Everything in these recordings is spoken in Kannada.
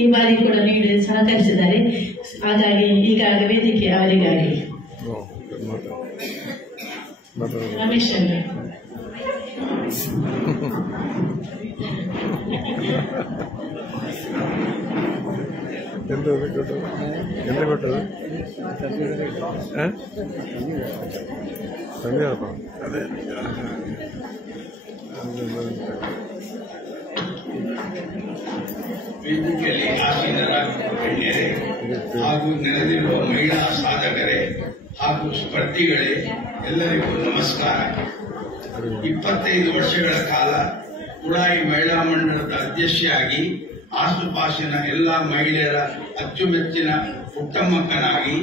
ಈ ಬಾರಿ ಕೂಡ ನೀಡಿ ಸಹಕರಿಸಿದ್ದಾರೆ. ಹಾಗಾಗಿ ಈಗ ವೇದಿಕೆ ಅವರಿಗಾಗಿ ರಮೇಶ್ ವೇದಿಕೆಯಲ್ಲಿ ಆಸೀನರಾಗಿರುವ ಗಣ್ಯರೇ ಹಾಗೂ ನೆರೆದಿರುವ ಮಹಿಳಾ ಸಾಧಕರೇ ಹಾಗೂ ಸ್ಪರ್ಧಿಗಳೇ, ಎಲ್ಲರಿಗೂ ನಮಸ್ಕಾರ. 25 ವರ್ಷಗಳ ಕಾಲ ಕುಳಾಯಿ ಮಹಿಳಾ ಮಂಡಲದ ಅಧ್ಯಕ್ಷೆಯಾಗಿ ಆಸುಪಾಸಿನ ಎಲ್ಲಾ ಮಹಿಳೆಯರ ಅಚ್ಚುಮೆಚ್ಚಿನ ಪುಟ್ಟಮ್ಮಕ್ಕನಾಗಿ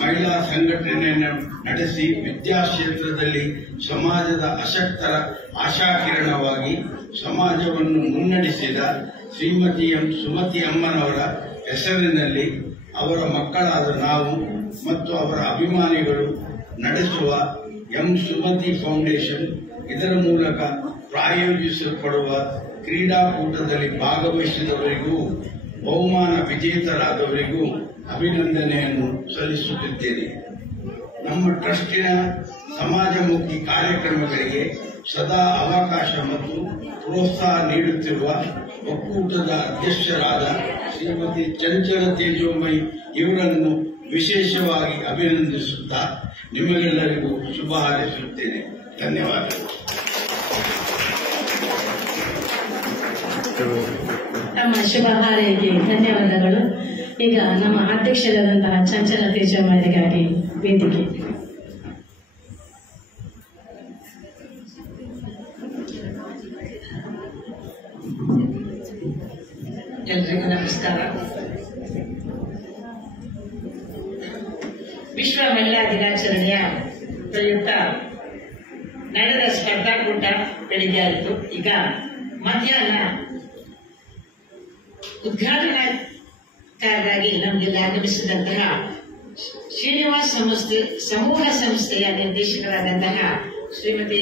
ಮಹಿಳಾ ಸಂಘಟನೆಯನ್ನು ನಡೆಸಿ ವಿದ್ಯಾಕ್ಷೇತ್ರದಲ್ಲಿ ಸಮಾಜದ ಅಶಕ್ತರ ಆಶಾಕಿರಣವಾಗಿ ಸಮಾಜವನ್ನು ಮುನ್ನಡೆಸಿದ ಶ್ರೀಮತಿ ಸುಮತಿ ಅಮ್ಮನವರ ಹೆಸರಿನಲ್ಲಿ ಅವರ ಮಕ್ಕಳಾದ ನಾವು ಮತ್ತು ಅವರ ಅಭಿಮಾನಿಗಳು ನಡೆಸುವ ಸುಮತಿ ಫೌಂಡೇಶನ್ ಇದರ ಮೂಲಕ ಪ್ರಾಯೋಜಿಸಲ್ಪಡುವ ಕ್ರೀಡಾಕೂಟದಲ್ಲಿ ಭಾಗವಹಿಸಿದವರಿಗೂ ಬಹುಮಾನ ವಿಜೇತರಾದವರಿಗೂ ಅಭಿನಂದನೆಯನ್ನು ಸಲ್ಲಿಸುತ್ತಿದ್ದೇನೆ. ನಮ್ಮ ಟ್ರಸ್ಟಿನ ಸಮಾಜಮುಖಿ ಕಾರ್ಯಕ್ರಮಗಳಿಗೆ ಸದಾ ಅವಕಾಶ ಮತ್ತು ಪ್ರೋತ್ಸಾಹ ನೀಡುತ್ತಿರುವ ಒಕ್ಕೂಟದ ಅಧ್ಯಕ್ಷರಾದ ಶ್ರೀಮತಿ ಚಂಚಲ ತೇಜೋಮಯಿ ಇವರನ್ನು ವಿಶೇಷವಾಗಿ ಅಭಿನಂದಿಸುತ್ತಾ ನಿಮಗೆಲ್ಲರಿಗೂ ಶುಭ ಹಾರೈಸುತ್ತೇನೆ. ಧನ್ಯವಾದಗಳು. ನಮ್ಮ ಶುಭ ಹಾರೈಕೆ ಧನ್ಯವಾದಗಳು. ಈಗ ನಮ್ಮ ಅಧ್ಯಕ್ಷರಾದಂತಹ ಚಂಚಲ ತೇಜೋಮಯಿಗಾಗಿ ವೇದಿಕೆ. ಎಲ್ರಿಗೂ ನಮಸ್ಕಾರ. ವಿಶ್ವ ಮಹಿಳಾ ದಿನಾಚರಣೆಯ ಪ್ರಯುಕ್ತ ನಡೆದ ಸ್ಪರ್ಧಾಕೂಟ ಬೆಳಿಗ್ಗೆ ಆಯಿತು. ಈಗ ಮಧ್ಯಾಹ್ನ ಉದ್ಘಾಟನಾಕಾರರಾಗಿ ನಮಗೆಲ್ಲ ಆಗಮಿಸಿದಂತಹ ಶ್ರೀನಿವಾಸ್ ಸಮೂಹ ಸಂಸ್ಥೆಯ ನಿರ್ದೇಶಕರಾದಂತಹ ಶ್ರೀಮತಿ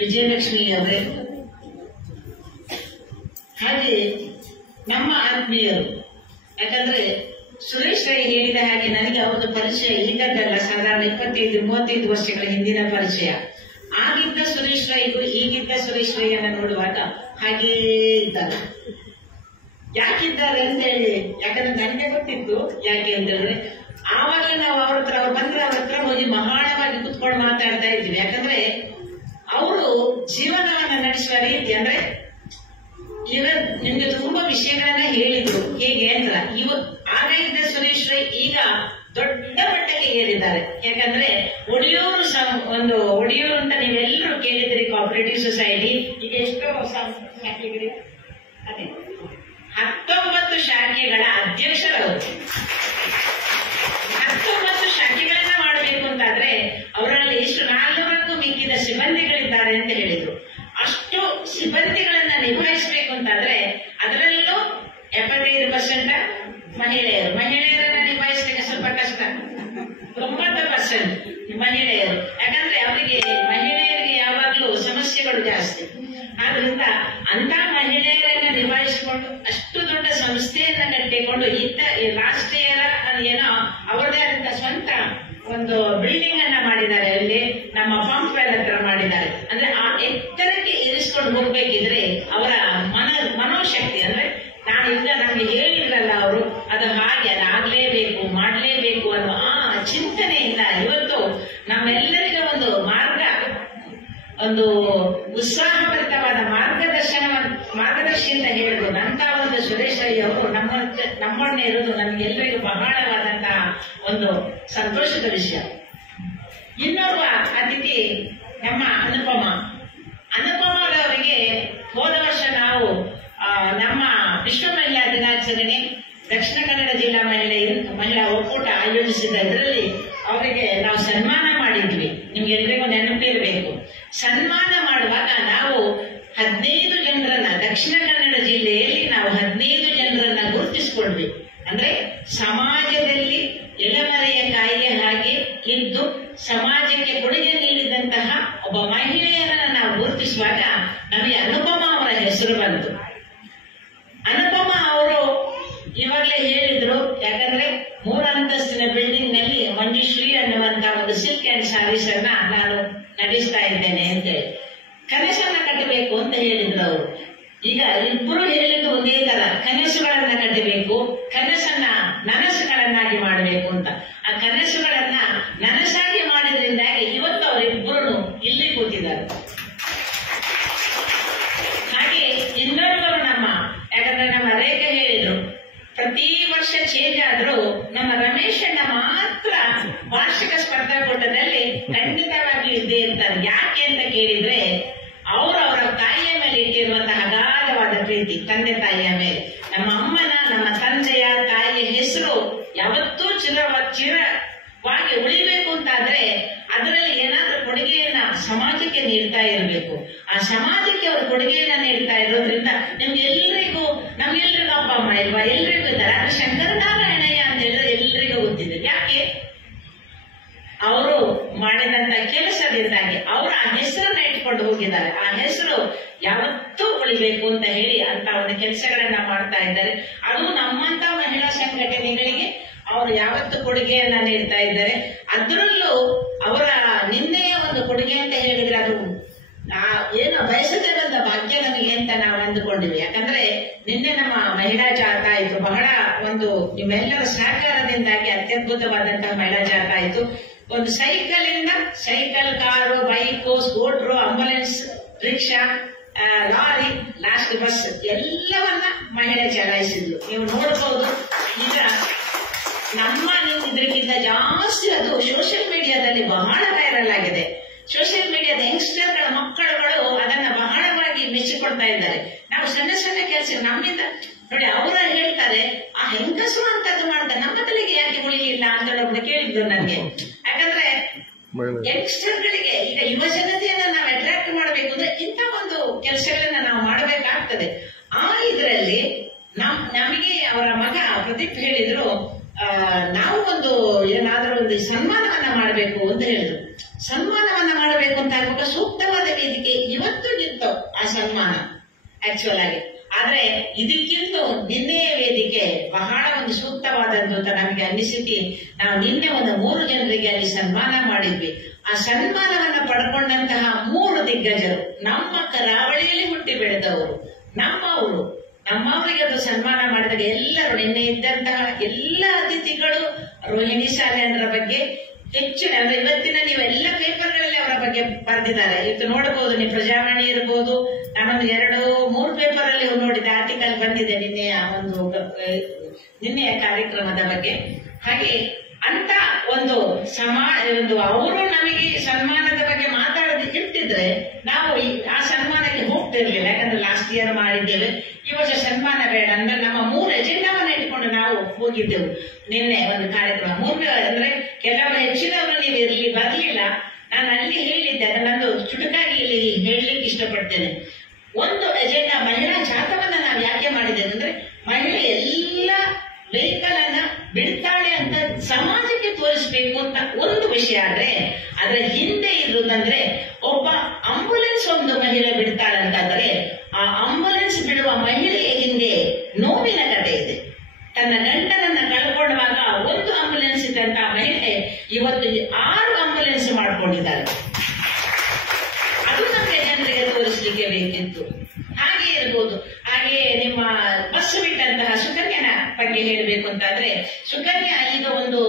ವಿಜಯಲಕ್ಷ್ಮಿ ಅವರೇ, ಹಾಗೆ ನಮ್ಮ ಆತ್ಮೀಯರು, ಯಾಕಂದ್ರೆ ಸುರೇಶ್ ರೈ ಹೇಳಿದ ಹಾಗೆ ನನಗೆ ಅವರ ಪರಿಚಯ ಈಗದ್ದಲ್ಲ, ಸಾಧಾರಣ 25-35 ವರ್ಷಗಳ ಹಿಂದಿನ ಪರಿಚಯ. ಆಗಿದ್ದ ಸುರೇಶ್ ರೈಗೂ ಈಗಿದ್ದ ಸುರೇಶ್ ರೈಯನ್ನ ನೋಡುವಾಗ ಹಾಗೇ ಇದ್ದಾರೆ. ಯಾಕಿದ್ದಾರೆ ಅಂತ ಹೇಳಿ, ಯಾಕಂದ್ರೆ ನನಗೆ ಗೊತ್ತಿತ್ತು ಯಾಕೆ ಅಂತ ಹೇಳಿದ್ರೆ, ಆವಾಗ ನಾವು ಅವ್ರ ಹತ್ರ ಹೋಗಿ ಮಹಾಣವಾಗಿ ಕುತ್ಕೊಂಡು ಮಾತಾಡ್ತಾ ಇದ್ವಿ. ಯಾಕಂದ್ರೆ ಅವರು ಜೀವನವನ್ನ ನಡೆಸುವ ರೀತಿ ಅಂದ್ರೆ ನಿಮ್ಗೆ ತುಂಬಾ ವಿಷಯಗಳನ್ನ ಹೇಳಿದ್ರು. ಹೇಗೆ ಅಂತ ಆಗ ಇದ್ದ ಸುರೇಶ್ ರೈ ಈಗ ದೊಡ್ಡ ಮಟ್ಟಕ್ಕೆ ಏರಿದ್ದಾರೆ. ಯಾಕಂದ್ರೆ ಒಡಿಯೂರು ಅಂತ ನೀವೆಲ್ಲರೂ ಕೇಳಿದ್ರಿ, ಕೋಆಪರೇಟಿವ್ ಸೊಸೈಟಿ. ಈಗ ಎಷ್ಟೋ ಶಾಖೆಗಳಿವೆ, ಅದೇ 19 ಶಾಖೆಗಳ ಅಧ್ಯಕ್ಷರವರು. 19 ಶಾಖೆಗಳನ್ನ ಮಾಡಬೇಕು ಅಂತಾದ್ರೆ ಅವರಲ್ಲಿ ಎಷ್ಟು 4 ಮಿಕ್ಕಿದ ಸಿಬ್ಬಂದಿಗಳಿದ್ದಾರೆ ಅಂತ ಹೇಳಿದ್ರು. ಅಷ್ಟು ಸಿಬ್ಬಂದಿಗಳನ್ನ ನಿಭಾಯಿಸಬೇಕು ಅಂತಾದ್ರೆ ಅದರಲ್ಲೂ 75% ಮಹಿಳೆಯರನ್ನ ನಿಭಾಯಿಸಲಿಕ್ಕೆ ಸ್ವಲ್ಪ ಕಷ್ಟ. 90% ಮಹಿಳೆಯರು. ಯಾಕಂದ್ರೆ ಅವರಿಗೆ ಮಹಿಳೆಯರಿಗೆ ಯಾವಾಗಲೂ ಸಮಸ್ಯೆಗಳು ಜಾಸ್ತಿ. ಆದ್ರಿಂದ ಅಂತ ಮಹಿಳೆಯರನ್ನ ನಿಭಾಯಿಸಿಕೊಂಡು ಅಷ್ಟು ದೊಡ್ಡ ಸಂಸ್ಥೆಯನ್ನ ಕಟ್ಟಿಕೊಂಡು ರಾಷ್ಟ್ರೀಯ ಏನೋ ಅವರದೇ ಆದಂತ ಸ್ವಂತ ಒಂದು ಬಿಲ್ಡಿಂಗ್ ಅನ್ನ ಮಾಡಿದ್ದಾರೆ. ಅಲ್ಲಿ ನಮ್ಮ ಪಂಪ್ ಹತ್ರ ಮಾಡಿದ್ದಾರೆ. ಅಂದ್ರೆ ಆ ಎತ್ತರಕ್ಕೆ ಇರಿಸ್ಕೊಂಡು ಹೋಗ್ಬೇಕಿದ್ರೆ ಅವರ ಮನೋಶಕ್ತಿ, ಅಂದ್ರೆ ನಾನು ಈಗ ನಮ್ಗೆ ಹೇಳಿದ್ರಲ್ಲ ಅವರು, ಅದು ಹಾಗೆ ಅದಾಗ್ಲೇಬೇಕು, ಮಾಡ್ಲೇಬೇಕು ಅನ್ನೋ ಆ ಚಿಂತನೆಯಿಂದ ಇವತ್ತು ನಮ್ಮೆಲ್ಲರಿಗೂ ಒಂದು ಉತ್ಸಾಹಭರಿತವಾದ ಮಾರ್ಗದರ್ಶಿ ಅಂತ ಹೇಳ್ಬೋದು. ಅಂತ ಒಂದು ಸುರೇಶ್ ರೈ ಅವರು ನಮ್ಮನ್ನೇ ಇರೋದು ನಮ್ಗೆಲ್ಲರಿಗೂ ಬಹಳವಾದಂತಹ ಒಂದು ಸಂತೋಷದ ವಿಷಯ. ಇನ್ನೊಬ್ಬ ಅತಿಥಿ ನಮ್ಮ ಅನುಪಮರವರಿಗೆ ಹೋದ ವರ್ಷ ನಾವು ನಮ್ಮ ವಿಶ್ವ ಮಹಿಳಾ ದಿನಾಚರಣೆ ದಕ್ಷಿಣ ಕನ್ನಡ ಜಿಲ್ಲಾ ಮಹಿಳಾ ಒಕ್ಕೂಟ ಆಯೋಜಿಸಿದ ಇದರಲ್ಲಿ ಅವರಿಗೆ ನಾವು ಸನ್ಮಾನ ಮಾಡಿದ್ವಿ. ನಿಮ್ಗೆಲ್ಲರಿಗೂ ನೆನಪಿರಬೇಕು. ಸನ್ಮಾನ ಮಾಡುವಾಗ ನಾವು 15 ಜನರನ್ನ, ದಕ್ಷಿಣ ಕನ್ನಡ ಜಿಲ್ಲೆಯಲ್ಲಿ ನಾವು 15 ಜನರನ್ನ ಗುರುತಿಸಿಕೊಂಡ್ವಿ. ಅಂದ್ರೆ ಸಮಾಜದಲ್ಲಿ ಎಳಮರೆಯ ಕಾಯಿಗೆ ಹಾಗೆ ಇದ್ದು ಸಮಾಜಕ್ಕೆ ಕೊಡುಗೆ ನೀಡಿದಂತಹ ಒಬ್ಬ ಮಹಿಳೆಯರನ್ನ ನಾವು ಗುರುತಿಸುವಾಗ ನಮಗೆ ಅನುಪಮ ಅವರ ಹೆಸರು ಬಂತು. ಅನುಪಮ ಅವರು ಪ್ರತಿ ವರ್ಷ ಚೇಂಜ್ ಆದ್ರೂ ನಮ್ಮ ರಮೇಶ್ ಅಣ್ಣ ಮಾತ್ರ ವಾರ್ಷಿಕ ಸ್ಪರ್ಧಾಕೂಟದಲ್ಲಿ ಖಂಡಿತವಾಗಿಯೂ ಇದ್ದೇ ಇರ್ತಾರೆ. ಯಾಕೆ ಅಂತ ಕೇಳಿದ್ರೆ ಅವರ ತಾಯಿಯ ಮೇಲೆ ಇಟ್ಟಿರುವಂತಹ ಅಗಾಧವಾದ ಪ್ರೀತಿ, ತಂದೆ ತಾಯಿಯ ಮೇಲೆ. ನಮ್ಮ ಅಮ್ಮನ, ನಮ್ಮ ತಂದೆಯ, ತಾಯಿಯ ಹೆಸರು ಯಾವತ್ತೂ ಚಿರವಾಗಿ ಉಳಿಬೇಕು ಅಂತಾದ್ರೆ ಅದರಲ್ಲಿ ಏನಾದ್ರೂ ಕೊಡುಗೆಯನ್ನ ಸಮಾಜಕ್ಕೆ ನೀಡ್ತಾ ಇರಬೇಕು. ಆ ಸಮಾಜಕ್ಕೆ ಅವರು ಕೊಡುಗೆಯನ್ನ ನೀಡ್ತಾ ಇರೋದ್ರಿಂದ ನಮ್ಗೆಲ್ರಿಗೂ ಅಪ್ಪ ಅಮ್ಮ ಇಲ್ವಾ? ಎಲ್ರಿಗೂ ಇದ್ದಾರೆ. ಆದ್ರೆ ಶಂಕರನಾರಾಯಣಯ್ಯ ಅಂತ ಹೇಳಿದ್ರೆ ಎಲ್ರಿಗೂ ಗೊತ್ತಿದೆ. ಯಾಕೆ? ಅವರು ಮಾಡಿದಂತ ಕೆಲಸದಿಂದಾಗಿ ಅವರು ಆ ಹೆಸರನ್ನ ಇಟ್ಕೊಂಡು ಹೋಗಿದ್ದಾರೆ. ಆ ಹೆಸರು ಯಾವತ್ತೂ ಉಳಿಬೇಕು ಅಂತ ಹೇಳಿ ಅಂತ ಒಂದು ಕೆಲಸಗಳನ್ನ ಮಾಡ್ತಾ ಇದ್ದಾರೆ. ಅದು ನಮ್ಮಂತ ಮಹಿಳಾ ಸಂಘಟನೆಗಳಿಗೆ ಅವರು ಯಾವತ್ತು ಕೊಡುಗೆಯನ್ನ ನೀಡ್ತಾ ಇದ್ದಾರೆ. ಅದರಲ್ಲೂ ಅವರ ನಿನ್ನೆಯ ಒಂದು ಕೊಡುಗೆ ಅಂತ ಹೇಳಿದ್ರೆ ಅದು ಏನು ಬಯಸದೆ ಬಂದ ಭಾಗ್ಯ ನನಗೆ ಅಂತ ನಾವು ಅಂದುಕೊಂಡಿವಿ. ಯಾಕಂದ್ರೆ ನಿನ್ನೆ ನಮ್ಮ ಮಹಿಳಾ ಜಾಥಾ ಆಯ್ತು. ಬಹಳ ಒಂದು ನಿಮ್ಮೆಲ್ಲರ ಸಹಕಾರದಿಂದಾಗಿ ಅತ್ಯದ್ಭುತವಾದಂತಹ ಮಹಿಳಾ ಜಾಥಾ ಆಯ್ತು. ಒಂದು cycle, car, bike, scooter, ambulance, rickshaw, lorry, last bus ಎಲ್ಲವನ್ನ ಮಹಿಳೆ ಚಲಾಯಿಸಿದ್ಲು. ನೀವು ನೋಡಬಹುದು. ಈಗ ನೀವು ಇದಕ್ಕಿಂತ ಜಾಸ್ತಿ ಅದು ಸೋಷಿಯಲ್ ಮೀಡಿಯಾದಲ್ಲಿ ಬಹಳ ವೈರಲ್ ಆಗಿದೆ. ಸೋಷಿಯಲ್ ಮೀಡಿಯಾದ ಯಂಗ್ಸ್ಟರ್ಗಳ ಮಕ್ಕಳುಗಳು ಅದನ್ನ ಬಹಳವಾಗಿ ಮೆಚ್ಚಿಕೊಳ್ತಾ ಇದ್ದಾರೆ. ನಾವು ಸಣ್ಣ ಕೆಲಸ ನಮ್ಮಿಂದ ನೋಡಿ, ಅವರ ಹೇಳ್ತಾರೆ ಆ ಹೆಂಗಸರು ಅಂತದ್ದು ಮಾಡ್ತಾರೆ, ನಮ್ಮ ತಲೆಗೆ ಯಾಕೆ ಉಳಿಯಿಲ್ಲ ಅಂತ ಒಬ್ರು ಕೇಳಿದ್ರು ನನಗೆ. ಯಾಕಂದ್ರೆ ಯಂಗ್ಸ್ಟರ್ಗಳಿಗೆ ಈಗ ಯುವ ಜನತೆಯನ್ನ ನಾವು ಅಟ್ರಾಕ್ಟ್ ಮಾಡಬೇಕು ಅಂದ್ರೆ ಇಂಥ ಒಂದು ಕೆಲಸಗಳನ್ನ ನಾವು ಮಾಡಬೇಕಾಗ್ತದೆ. ಆ ಇದರಲ್ಲಿ ನಮಗೆ ಅವರ ಮಗ ಪ್ರದೀಪ್ ಹೇಳಿದ್ರು, ನಾವು ಏನಾದ್ರೂ ಒಂದು ಸನ್ಮಾನವನ್ನ ಮಾಡಬೇಕು ಅಂತ ಹೇಳಿದ್ರು. ಸನ್ಮಾನವನ್ನ ಮಾಡಬೇಕು ಅಂತ ಆಗುವಾಗ ಸೂಕ್ತವಾದ ವೇದಿಕೆ ಇವತ್ತು ನಿಂತು ಆ ಸನ್ಮಾನ ಆಕ್ಚುಯಲ್ ಆಗಿ. ಆದ್ರೆ ಇದಕ್ಕಿಂತ ನಿನ್ನೆಯ ವೇದಿಕೆ ಬಹಳ ಒಂದು ಸೂಕ್ತವಾದದ್ದು ಅಂತ ನಮಗೆ ಅನ್ನಿಸಿಕೆ. ನಾವು ನಿನ್ನೆ ಒಂದು 3 ಜನರಿಗೆ ಅಲ್ಲಿ ಸನ್ಮಾನ ಮಾಡಿದ್ವಿ. ಆ ಸನ್ಮಾನವನ್ನ ಪಡ್ಕೊಂಡಂತಹ 3 ದಿಗ್ಗಜರು ನಮ್ಮ ಕರಾವಳಿಯಲ್ಲಿ ಹುಟ್ಟಿ ಬೆಳೆದವರು, ನಮ್ಮವರಿಗೆ ಅದು ಸನ್ಮಾನ ಮಾಡಿದಾಗ ಎಲ್ಲರೂ ನಿನ್ನೆ ಇದ್ದಂತಹ ಎಲ್ಲ ಅತಿಥಿಗಳು ರೋಹಿಣಿ ಶಾಲೆಯರ ಬಗ್ಗೆ ಹೆಚ್ಚಿನ ಅಂದ್ರೆ ಇವತ್ತಿನ ನೀವೆಲ್ಲ ಪೇಪರ್ಗಳಲ್ಲಿ ಅವರ ಬಗ್ಗೆ ಬರೆದಿದ್ದಾರೆ. ಇವತ್ತು ನೋಡಬಹುದು, ನೀವು ಪ್ರಜಾವಾಣಿ ಇರಬಹುದು, ನಾನೊಂದು 2-3 ಪೇಪರ್ ಅಲ್ಲಿ ನೋಡಿದ ಆರ್ಟಿಕಲ್ ಬಂದಿದೆ ನಿನ್ನೆಯ ಕಾರ್ಯಕ್ರಮದ ಬಗ್ಗೆ. ಹಾಗೆ ಅಂತ ಒಂದು ಅವರು ನಮಗೆ ಸನ್ಮಾನದ ಬಗ್ಗೆ ಮಾತಾಡೋದು ಇರ್ತಿದ್ರೆ ನಾವು ಆ ಸನ್ಮಾನಕ್ಕೆ ಹೋಗ್ತಿರ್ಲಿಲ್ಲ. ಯಾಕಂದ್ರೆ ಲಾಸ್ಟ್ ಇಯರ್ ಮಾಡಿದ್ದೇವೆ, ಈ ವರ್ಷ ಸನ್ಮಾನ ಬೇಡ ಅಂದ್ರೆ ನಮ್ಮ 3 ಎಜೆಂಡಾವನ್ನ ಇಟ್ಕೊಂಡು ನಾವು ಹೋಗಿದ್ದೆವು. ನಿನ್ನೆ ಒಂದು ಕಾರ್ಯಕ್ರಮ 3 ಅಂದ್ರೆ ಕೆಲವರು ಹೆಚ್ಚಿನವರು ನೀವು ಇಲ್ಲಿ ಬರ್ಲಿಲ್ಲ. ನಾನು ಅಲ್ಲಿ ಹೇಳಿದ್ದೆ, ಅದನ್ನೊಂದು ಚುಟುಕಾಗಿ ಇಲ್ಲಿ ಹೇಳಲಿಕ್ಕೆ ಇಷ್ಟಪಡ್ತೇನೆ. ಒಂದು ಎಜೆಂಡಾ ಮಹಿಳಾ ಜಾಥವನ್ನ ನಾವು ಯಾಕೆ ಮಾಡಿದ್ದೇವೆ ಅಂದ್ರೆ ಮಹಿಳೆ ಎಲ್ಲ ವೆಹಿಕಲ್ ಅನ್ನ ಬಿಡ್ತಾಳೆ ಅಂತ ಸಮಾಜಕ್ಕೆ ತೋರಿಸಬೇಕು ಅಂತ ಒಂದು ವಿಷಯ. ಆದ್ರೆ ಅದರ ಹಿಂದೆ ಇರುವುದಂದ್ರೆ ಒಬ್ಬ ಆಂಬುಲೆನ್ಸ್ ಒಂದು ಮಹಿಳೆ ಬಿಡ್ತಾಳೆ ಅಂತಂದ್ರೆ ಆ ಆಂಬುಲೆನ್ಸ್ ಬಿಡುವ ಮಹಿಳೆಯ ಹಿಂದೆ ನೋವಿನ ಕಥೆ ಇದೆ. ತನ್ನ ಗಂಡನನ್ನ ಕಳ್ಕೊಳ್ಳುವಾಗ ಒಂದು ಆಂಬುಲೆನ್ಸ್ ಇದ್ದಂತ ಮಹಿಳೆ ಇವತ್ತು 6 ಆಂಬುಲೆನ್ಸ್ ಮಾಡ್ಕೊಂಡಿದ್ದಾರೆ. ಅದು ನಮಗೆ ಜನರಿಗೆ ತೋರಿಸಲಿಕ್ಕೆ ಬೇಕಿತ್ತು. ಹಾಗೆ ಇರ್ಬೋದು. ಹಾಗೆ ನಿಮ್ಮ ಬಸ್ ಬಿಟ್ಟಂತಹ ಸುಕನ್ಯನ ಬಗ್ಗೆ ಹೇಳಬೇಕು ಅಂತಾದ್ರೆ, ಸುಕನ್ಯಾ ಈಗ ಒಂದು